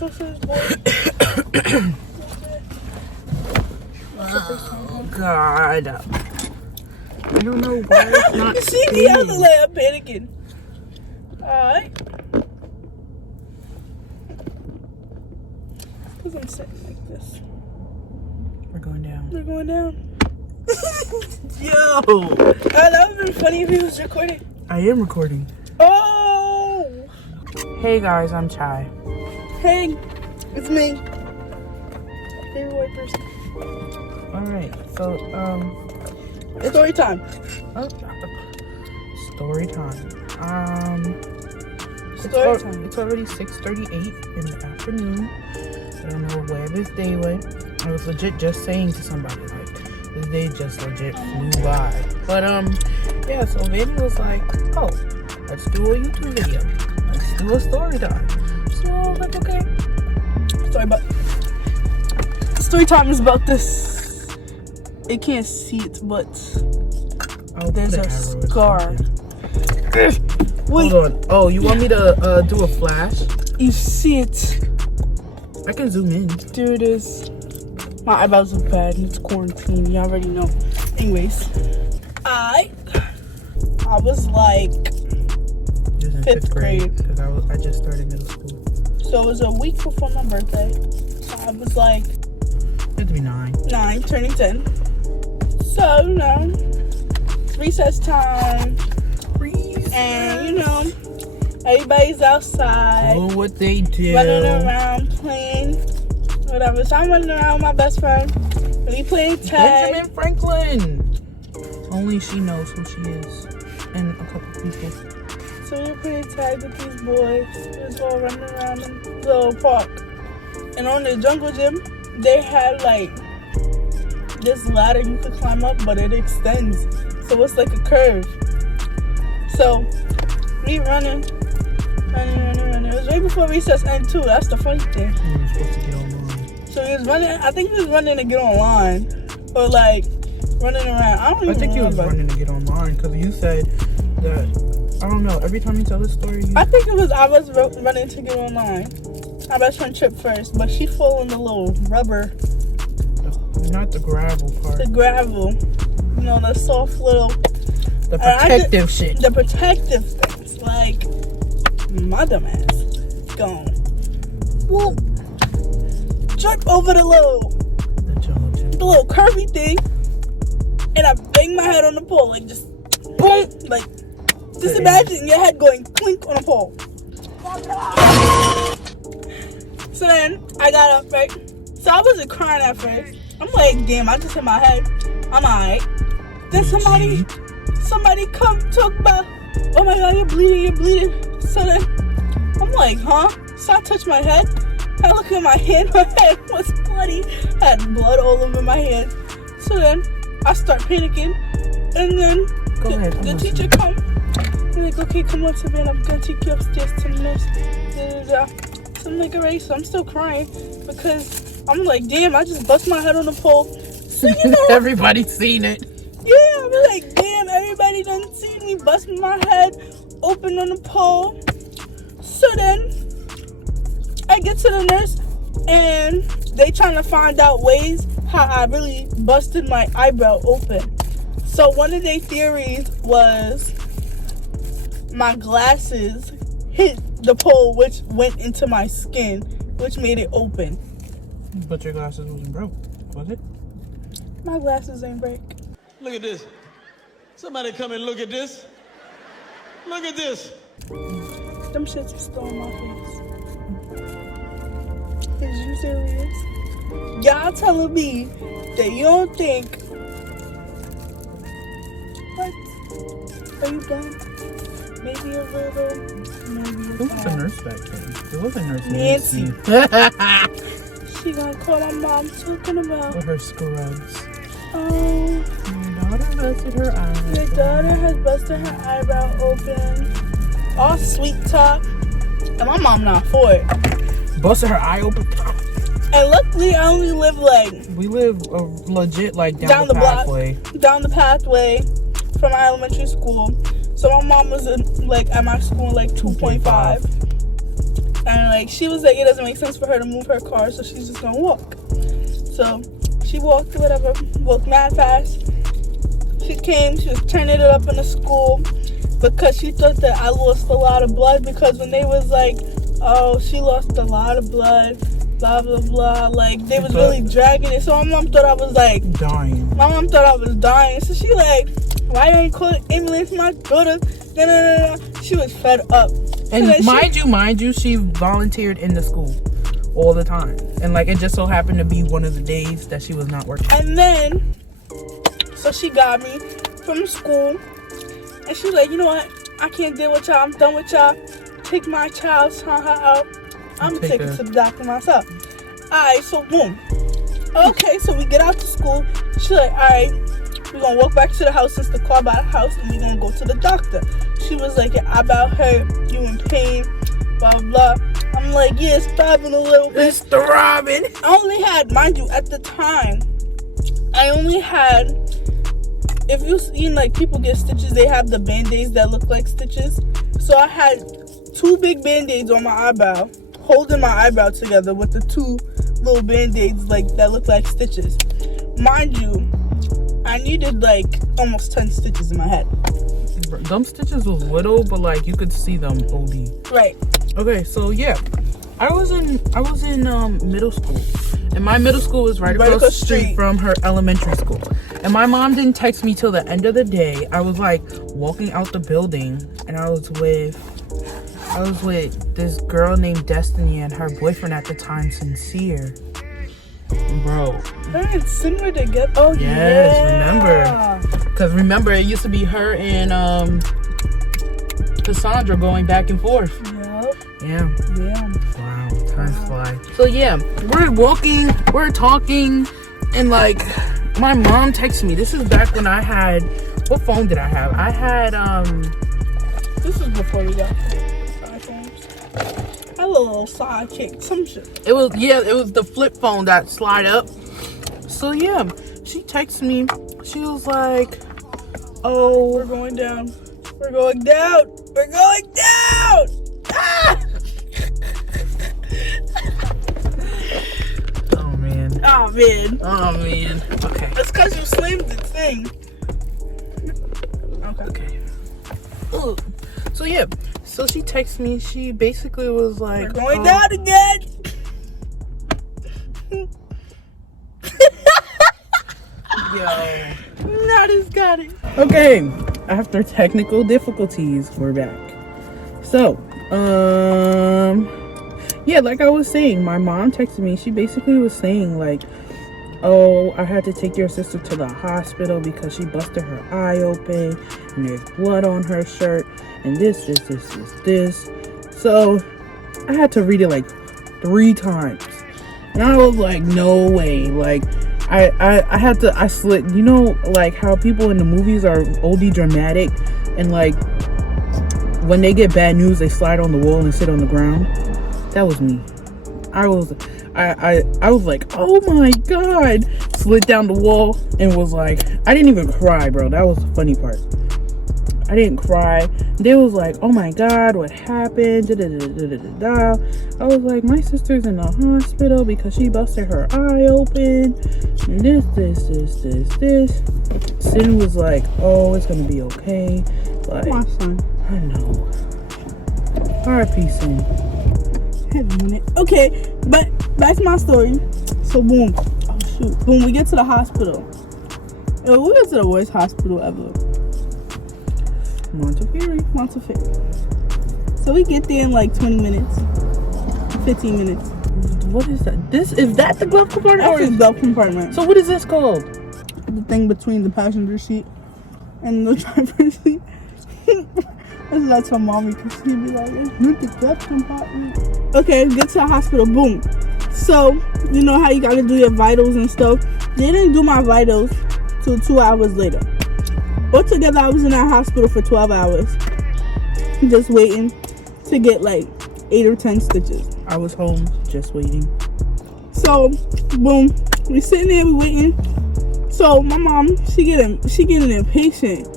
talk to this boy. Oh, God. I don't know why it's not. You see me? I look like I'm panicking. Alright. Because I'm sitting like this. We're going down. They're going down. Yo! That would have been funny if he was recording. I am recording. Oh! Hey guys, I'm Chy. Hey, it's me. Favorite white person. Alright, so, Story time. Story time. Story time. It's already 6:38 in the afternoon. I don't know where this day went. I was legit just saying to somebody, like, this day just legit flew by. But, yeah, so Vanny was like, oh, let's do a YouTube video. Let's do a story time. So I was like, okay. Story time is about this. You can't see it, but there's a scar. Wait. Hold on. Oh, you want me to do a flash? You see it. I can zoom in. There it is. My eyebrows look bad and it's quarantine. You already know. Anyways, I was like fifth grade. Because I just started middle school. So it was a week before my birthday. So I was like, it had to be 9, turning 10. So, you know, recess time. And, you know, everybody's outside. Oh, what they do. Running around, playing, whatever. So I'm running around with my best friend. We playing tag. Benjamin Franklin. Only she knows who she is. And a couple people. So we were playing tag with these boys. We was all running around in the little park. And on the jungle gym, they had like this ladder you could climb up, but it extends. So it's like a curve. So we running. It was right before recess end too. That's the funny thing. We were supposed to get online. So he was running. I think he was running to get online, or like running around. I think he was running to get online because you said that. I don't know. Every time you tell this story, I think it was I was running to get online. My best friend tripped first, but she fell in the little rubber. Not the gravel part. The gravel. You know, the soft little. The protective shit. The protective things. Like, my dumb ass. Gone. Whoop. Jump over the little curvy thing. And I banged my head on the pole. Like, just boom. Like, just imagine your head going clink on a pole. So then, I got up, right? So I wasn't crying at first. I'm like, damn, I just hit my head. I'm alright. Then somebody come talk about, oh my god, you're bleeding. So then, I'm like, huh? So I touch my head. I look at my hand. My head was bloody. I had blood all over my hand. So then, I start panicking. And then, the teacher come. He's like, okay, come on, Savannah. I'm going to take you upstairs to the nurse. So I'm like, alright, so I'm still crying because I'm like, damn, I just bust my head on the pole. So, you know, everybody's seen it. Yeah, I'm like, damn, everybody done seen me busting my head open on the pole. So then, I get to the nurse, and they trying to find out ways how I really busted my eyebrow open. So one of their theories was my glasses hit the pole, which went into my skin, which made it open. But your glasses wasn't broke, was it? My glasses ain't break. Look at this. Somebody come and look at this. Look at this. Them shits are still on my face. Is you serious? Y'all telling me that you don't think... What? Are you done? Maybe a little. Who's the nurse back then? There was a nurse Nancy. She gonna call my mom talking about with her scrubs. Oh, your daughter busted her eyebrow. Your daughter has busted her eyebrow open. All sweet talk. And my mom not for it. Busted her eye open. And luckily, I only live like... We live legit like down the pathway. Down the pathway from my elementary school. So my mom was like at my school like 2.5. And like she was like, it doesn't make sense for her to move her car, so she's just gonna walk. So she walked walked mad fast. She came, she was turning it up in the school because she thought that I lost a lot of blood, because when they was like, oh, she lost a lot of blood, blah blah blah, like they was really dragging it. So my mom thought I was like dying. My mom thought I was dying. So she like, why you ain't call an ambulance? My daughter, no. She was fed up. And mind you, she volunteered in the school all the time. And like it just so happened to be one of the days that she was not working. And then, so she got me from school, and she was like, you know what? I can't deal with y'all. I'm done with y'all. Take my child, sign her out. I'm gonna take her to the doctor myself. Alright, so boom. Okay, so we get out to school. She's like, alright, we're gonna walk back to the house since the car by the house, and we're gonna go to the doctor. She was like, your eyebrow hurt, you in pain, blah blah. I'm like, yeah, it's throbbing a little bit. It's throbbing. I only had, mind you, at the time, I only had, if you seen like people get stitches, they have the band-aids that look like stitches. So I had 2 big band-aids on my eyebrow, holding my eyebrow together with the 2 little band-aids like that look like stitches. Mind you, I needed like almost 10 stitches in my head. Them stitches was little, but like you could see them OD. Right. Okay, so yeah, I was in middle school, and my middle school was right across the street from her elementary school. And my mom didn't text me till the end of the day. I was like walking out the building, and I was with this girl named Destiny and her boyfriend at the time, Sincere. Bro. Her and Sincere together. Oh yes, yeah. Remember? Because remember, it used to be her and Cassandra going back and forth. Yep. Yeah. Yeah. Wow, time flies. So yeah, we're walking, we're talking, and like my mom texted me. This is back when I had, what phone did I have? I had This was before we got iPhones. I had a little sidekick, some shit. It was the flip phone that slide up. So yeah, she texted me. She was like, "Oh, we're going down. We're going down. We're going down." Ah! Oh man. Oh man. Oh man. Okay. That's because you slammed the thing. Okay. Ooh. So yeah. So she texted me. She basically was like, "We're going down again." Yo. Now this got it. Okay. After technical difficulties, we're back. So, yeah, like I was saying, my mom texted me. She basically was saying like, oh, I had to take your sister to the hospital because she busted her eye open and there's blood on her shirt and this. So I had to read it like 3 times. And I was like, no way. Like, I slid, you know, like how people in the movies are OD dramatic and like when they get bad news, they slide on the wall and sit on the ground. That was me. I was like, oh my God, slid down the wall and was like, I didn't even cry, bro. That was the funny part. I didn't cry. They was like, oh my God, what happened? I was like, my sister's in the hospital because she busted her eye open. And this. Sin was like, oh, it's gonna be okay. Like, My son. I know. R.I.P. Sin. Wait a minute. Okay, but back to my story. So boom. Oh shoot. Boom, we get to the hospital. Yo, we get to the worst hospital ever. Montefiore. So we get there in like 20 minutes. 15 minutes. What is that? Is that the glove compartment? That's the glove compartment. So what is this called? The thing between the passenger seat and the driver's seat. That's for mommy, because she'd be like, it's not the glove compartment. Okay, get to the hospital. Boom. So, you know how you gotta do your vitals and stuff? They didn't do my vitals till 2 hours later. Altogether, I was in that hospital for 12 hours. Just waiting to get like 8 or 10 stitches. I was home just waiting. So, boom. We sitting there, we waiting. So, my mom, she getting impatient.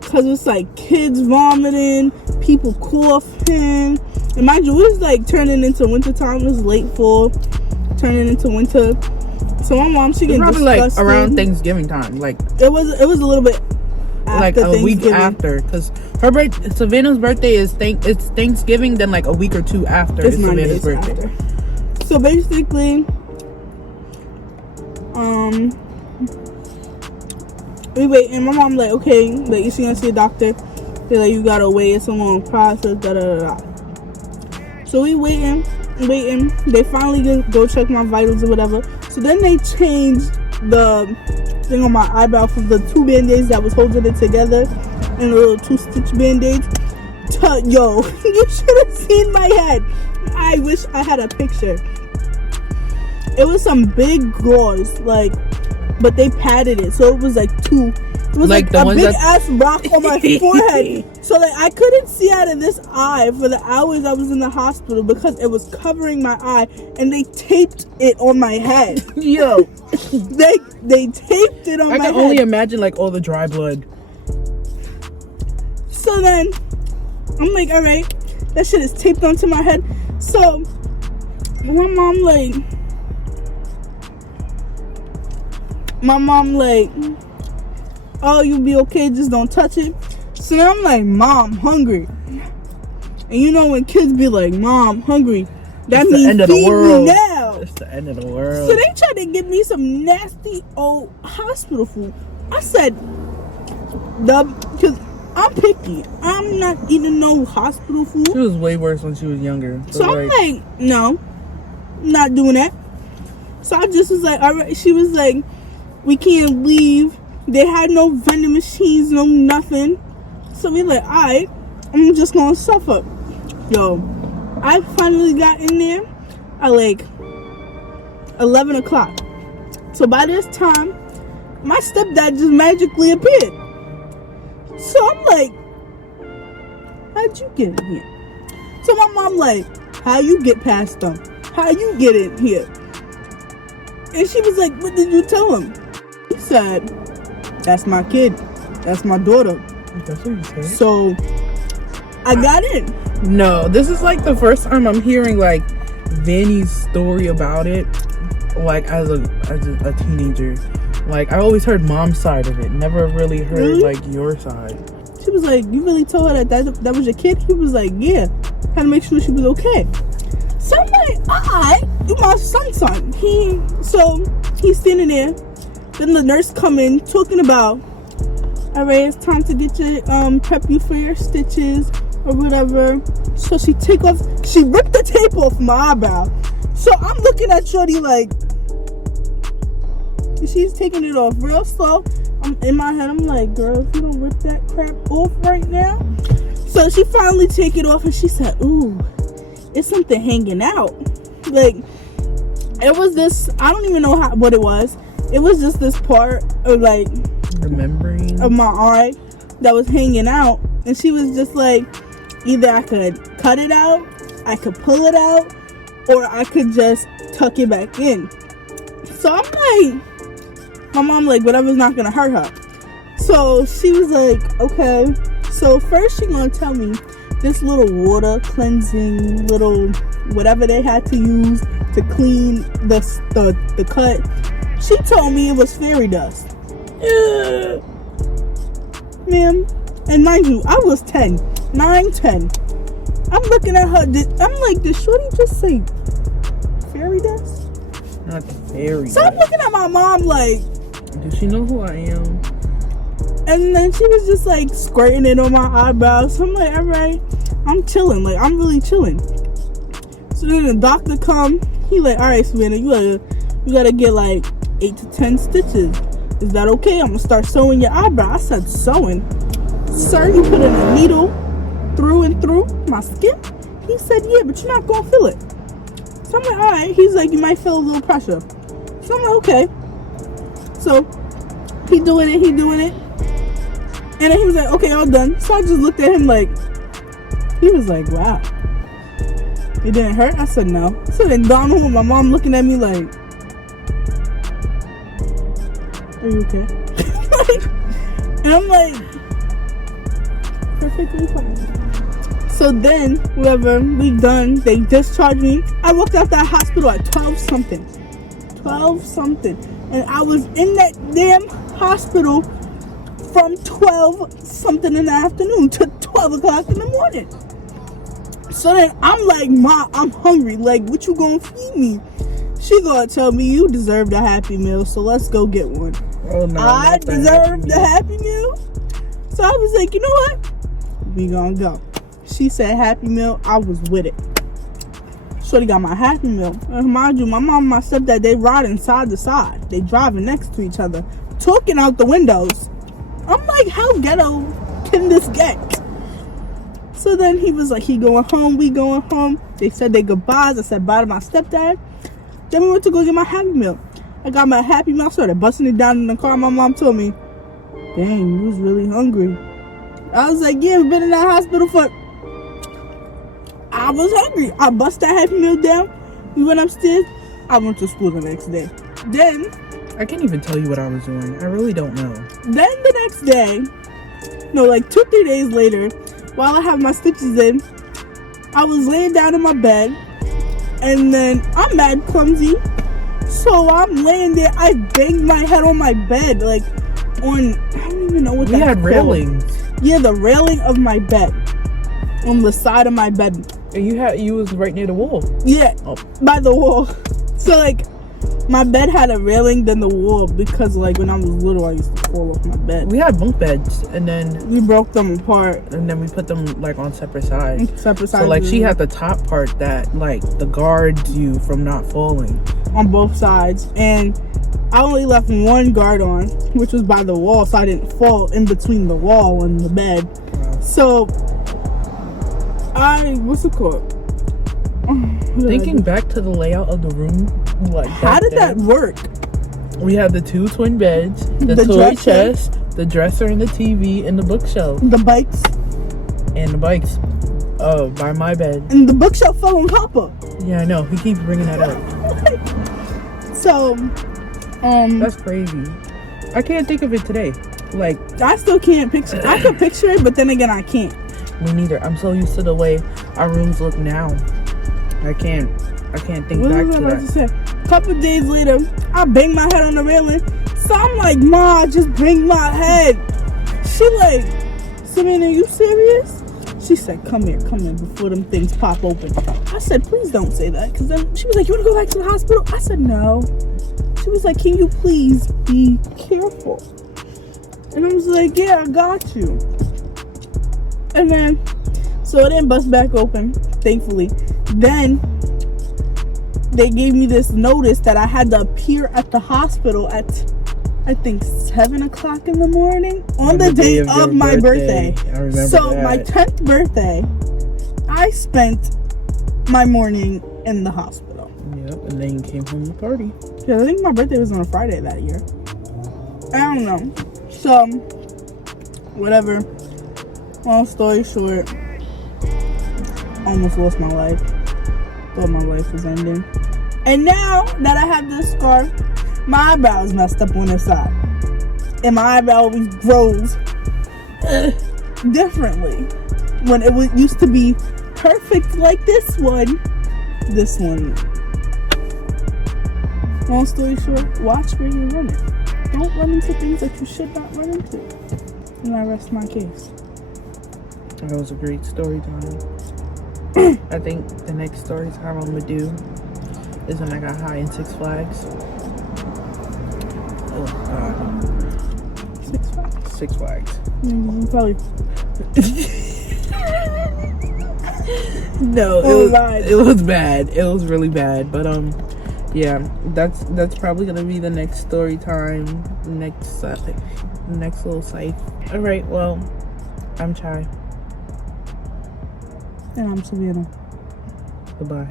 Because it's like kids vomiting, people coughing, And mind you, it was like turning into winter time. It was late fall, turning into winter. So my mom, she getting probably disgusted. like around Thanksgiving time, like it was a little bit after like a week Thanksgiving. after, because Savannah's birthday is it's Thanksgiving, then like a week or two after It's is Savannah's birthday. after. So basically, we wait, and my mom like, okay, like, is she gonna see a doctor? They're like, you gotta wait, it's a long process, da da da. So we waiting. They finally go check my vitals or whatever. So then they changed the thing on my eyebrow from the 2 band-aids that was holding it together and the little 2-stitch band-aids to, yo, you should have seen my head. I wish I had a picture. It was some big gauze, like, but they padded it, so it was like 2. It was like a big ass rock on my forehead. So like I couldn't see out of this eye for the hours I was in the hospital because it was covering my eye, and they taped it on my head. Yo, they taped it on my head. I can only imagine like all the dry blood. So then I'm like, all right, that shit is taped onto my head. So my mom like, oh, you'll be okay, just don't touch it. So now I'm like, Mom, hungry. And you know when kids be like, Mom, hungry, that means feed me now. It's the end of the world. So they tried to give me some nasty old hospital food. I said, because I'm picky. I'm not eating no hospital food. She was way worse when she was younger. So I'm like, no, I'm not doing that. So I just was like, all right. She was like, we can't leave. They had no vending machines, no nothing. So we like, alright, I'm just gonna suffer. Yo, I finally got in there at like 11 o'clock. So by this time, my stepdad just magically appeared. So I'm like, how'd you get in here? So my mom like, how you get past them? How you get in here? And she was like, what did you tell him? He said, that's my kid. That's my daughter. That's what you said. So I got in. No, this is like the first time I'm hearing like Vanny's story about it, like as a teenager. Like I always heard mom's side of it, never really heard like your side. She was like, you really told her that was your kid? He was like, yeah. Had to make sure she was okay. So I'm like, alright, you my son. He's standing there. Then the nurse come in talking about, all right, it's time to get your prep you for your stitches or whatever. So she ripped the tape off my eyebrow. So I'm looking at Shorty like, she's taking it off real slow. I'm in my head, I'm like, girl, if you don't rip that crap off right now. So she finally take it off and she said, ooh, it's something hanging out. Like, it was this, I don't even know what it was. It was just this part of like the membrane of my eye that was hanging out, and she was just like, either I could cut it out, I could pull it out, or I could just tuck it back in. So I'm like, my mom like, whatever's not gonna hurt her. So she was like, okay. So first she gonna tell me this little water cleansing little whatever they had to use to clean the cut. She told me it was fairy dust. Ma'am. And mind you, I was 10. 9, 10. I'm looking at her. I'm like, did Shorty just say fairy dust? Not fairy dust. So I'm looking at my mom like, does she know who I am? And then she was just like squirting it on my eyebrows. So I'm like, all right, I'm chilling. Like, I'm really chilling. So then the doctor come. He like, all right, Savannah, you gotta get like 8 to 10 stitches. Is that okay? I'm gonna start sewing your eyebrow. I said, sewing? Sir, you put in a needle through and through my skin? He said, yeah, but you're not gonna feel it. So I'm like, all right. He's like, you might feel a little pressure. So I'm like, okay. So he doing it. And then he was like, okay, all done. So I just looked at him like, he was like, wow. It didn't hurt? I said, no. So then gone home with my mom looking at me like, are you okay? And I'm like, perfectly fine. So then, whatever, we done. They discharged me. I walked out that hospital at 12 something. 12 something. And I was in that damn hospital from 12 something in the afternoon to 12 o'clock in the morning. So then I'm like, Ma, I'm hungry. Like, what you gonna feed me? She gonna tell me you deserved a Happy Meal, so let's go get one. Oh no, I deserved the Happy Meal. So I was like, you know what? We gonna go. She said Happy Meal. I was with it. Shorty got my Happy Meal. And mind you, my mom and my stepdad, they riding side to side. They driving next to each other, talking out the windows. I'm like, how ghetto can this get? So then he was like, he going home, we going home. They said their goodbyes. I said bye to my stepdad. Then we went to go get my Happy Meal. I got my Happy Meal. I started busting it down in the car. My mom told me, dang, you was really hungry. I was like, yeah, we've been in that hospital for... I was hungry. I bust that Happy Meal down. We went upstairs. I went to school the next day. Then... I can't even tell you what I was doing. I really don't know. Then the next day, no, like 2-3 days later, while I have my stitches in, I was laying down in my bed, and then I'm mad clumsy, so I'm laying there. I banged my head on my bed, like on, I don't even know what that's called. We had railings. Yeah, the railing of my bed, on the side of my bed. And you was right near the wall. Yeah, by the wall. So like, my bed had a railing than the wall because like when I was little I used to fall off my bed. We had bunk beds and then we broke them apart and then we put them like on separate sides. Separate sides. So like she had the top part that like the guards you from not falling. On both sides. And I only left one guard on, which was by the wall, so I didn't fall in between the wall and the bed. Wow. So what's it called? Thinking back to the layout of the room, like how did that work? We had the 2 twin beds, the toy chest, the dresser, and the TV, and the bookshelf, the bikes, by my bed. And the bookshelf fell on Papa. Yeah, I know. He keeps bringing that up. So, that's crazy. I can't think of it today. Like, I still can't picture. I can picture it, but then again, I can't. Me neither. I'm so used to the way our rooms look now. I can't think back to that. A couple days later, I banged my head on the railing. So I'm like, Ma, just bang my head. She like, Serena, you serious? She said, come here before them things pop open. I said, please don't say that. Because then she was like, you want to go back to the hospital? I said, no. She was like, can you please be careful? And I was like, yeah, I got you. And then, so it didn't bust back open, thankfully. Then they gave me this notice that I had to appear at the hospital at, I think, 7 o'clock in the morning on the day of my birthday. I remember so that. My 10th birthday, I spent my morning in the hospital. Yep, and then you came home to party. Yeah, I think my birthday was on a Friday that year. I don't know. So, whatever. Long story short, almost lost my life. Thought my life was ending. And now that I have this scar, my eyebrows messed up on this side. And my eyebrow always grows differently. When it used to be perfect like this one. Long story short, watch where you're running. Don't run into things that you should not run into. And I rest my case. That was a great story time. I think the next story time I'm gonna do is when I got high in Six Flags. Oh God. Six Flags. Probably. No, it was bad. It was really bad. But yeah, that's probably gonna be the next story time. Next little site. All right. Well, I'm Chy. And I'm Savannah. Goodbye.